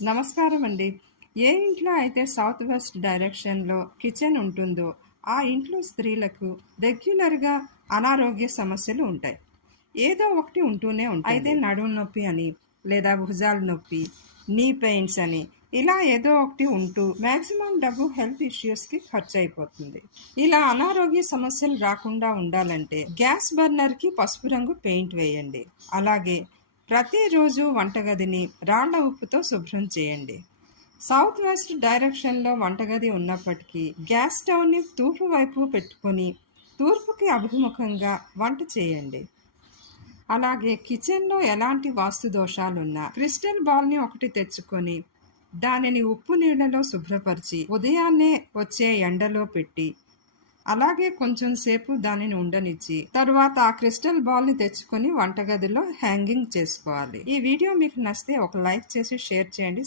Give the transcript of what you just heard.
నమస్కారం అండి ఏ ఇంట్లో అయితే సౌత్ వెస్ట్ డైరెక్షన్లో కిచెన్ ఉంటుందో ఆ ఇంట్లో స్త్రీలకు రెగ్యులర్గా అనారోగ్య సమస్యలు ఉంటాయి. ఏదో ఒకటి ఉంటూనే ఉంటాయి. అయితే నడుము నొప్పి అని లేదా భుజాల నొప్పి నీ పెయిన్స్ అని ఇలా ఏదో ఒకటి ఉంటూ మ్యాక్సిమం డబ్బు హెల్త్ ఇష్యూస్కి ఖర్చు అయిపోతుంది. ఇలా అనారోగ్య సమస్యలు రాకుండా ఉండాలంటే గ్యాస్ బర్నర్కి పసుపు రంగు పెయింట్ వేయండి. అలాగే ప్రతిరోజు వంటగదిని రాళ్ళ ఉప్పుతో శుభ్రం చేయండి. సౌత్ వెస్ట్ డైరెక్షన్లో వంటగది ఉన్నప్పటికీ గ్యాస్ స్టవ్ని తూర్పు వైపు పెట్టుకొని తూర్పుకి అభిముఖంగా వంట చేయండి. అలాగే కిచెన్లో ఎలాంటి వాస్తు దోషాలున్నా క్రిస్టల్ బాల్ని ఒకటి తెచ్చుకొని దానిని ఉప్పు నీళ్ళలో శుభ్రపరిచి ఉదయాన్నే వచ్చే ఎండలో పెట్టి అలాగే కొంచెం సేపు దానిని ఉండనిచ్చి తరువాత ఆ క్రిస్టల్ బాల్ని తెచ్చుకొని వంటగదిలో హ్యాంగింగ్ చేసుకోవాలి. ఈ వీడియో మీకు నచ్చితే ఒక లైక్ చేసి షేర్ చేయండి.